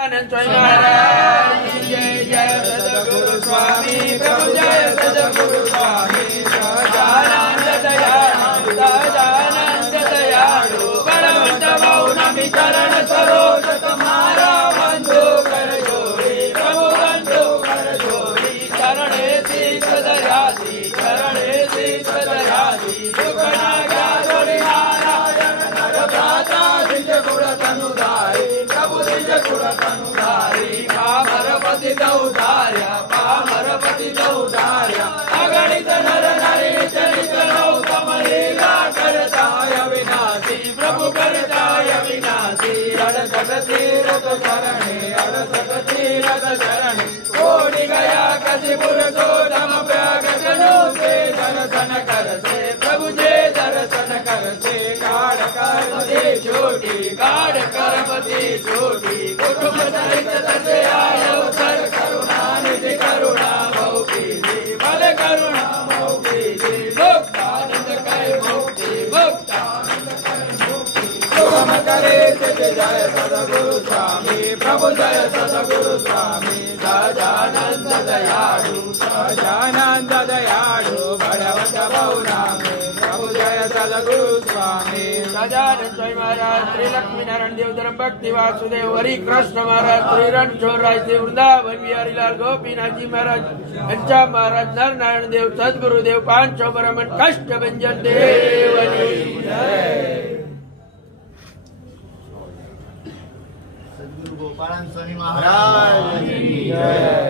आनंद स्वामी महाराज जय जय सद्गुरु स्वामी प्रभु जय सद्गुरु स्वामी सदानंद दयालु परमत मौनमि चरण सरोज तुम्हारा बंधु कर जोड़ी प्रभु बंधु कर जोड़ी चरणे शीश दयासी चरणे शीश दयासी दुख नागा जोड़ी नारायण नर भ्राता निज गुण तनुधारी प्रभु निज गुण तनुधारी पामरपति दौधार्य पामरपति दौधार्य अगणित नर नारी चरित नौतम लीला करताय विनाशी प्रभु करताय विनाशी अड़सठ तीरथ चरणे अड़सठ तीरथ चरणे कोटि गया कसिपुर सोदम प्रयाग जनु से दर्शन कर से प्रभु जे दर्शन कर से गाढ़ कर्मति छोटी गाढ़ कर्मति छोटी कुटुंब सहित तसे आयो सर करुणा निधि करुणा मौकी बल करुणा मौकी मुक्तानंद करे मुक्ति मुक्तानंद करे मुक्ति सुगम करे सिद्ध जय सद्गुरु स्वामी प्रभु जय सद्गुरु स्वामी सदानंद दयालु भगवत बहुनामे प्रभु जय सद्गुरु स्वामी सदानंद स्वामी महाराज श्री लक्ष्मी नारायण देव धर्म भक्ति वासुदेव हरि कृष्ण महाराज श्री रणछोड़ राय से वृंदावन बिहारी लाल गोपीनाथ जी महाराज अच्छा महाराज नर नारायण देव सदगुरु देव पांचों ब्राह्मण कष्ट भंजन देव सद्गुरु गोपाल स्वामी महाराज की जय।